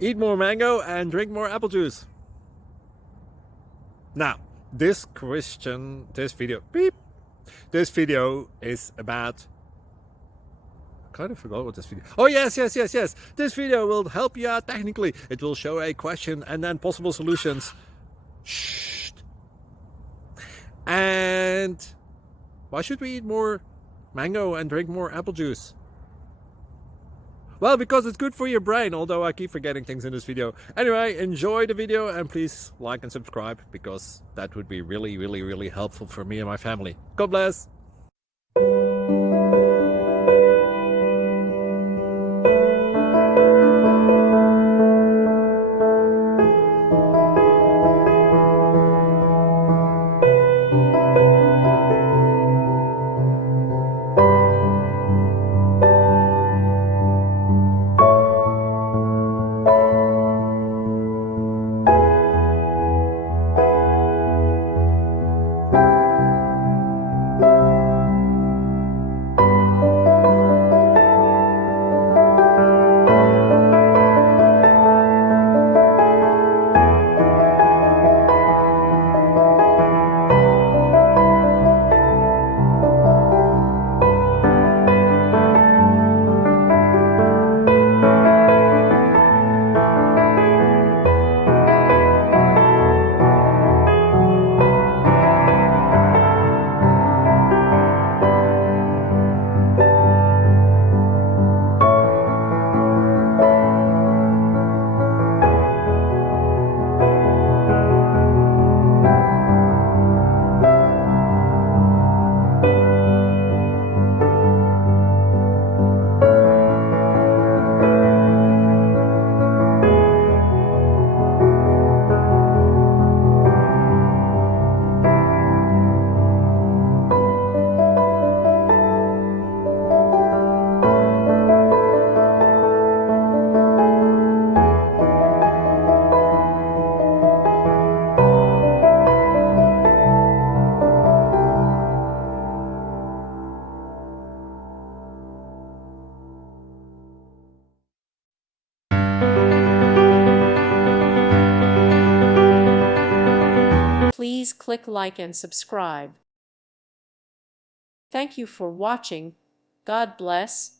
Eat more mango and drink more apple juice. Now, this video is about, I kind of forgot what this video. Oh, yes. This video will help you out technically. It will show a question and then possible solutions. Shh. And why should we eat more mango and drink more apple juice? Well, because it's good for your brain, although I keep forgetting things in this video. Anyway, enjoy the video and please like and subscribe, because that would be really helpful for me and my family. God bless! Please click like and subscribe. Thank you for watching. God bless.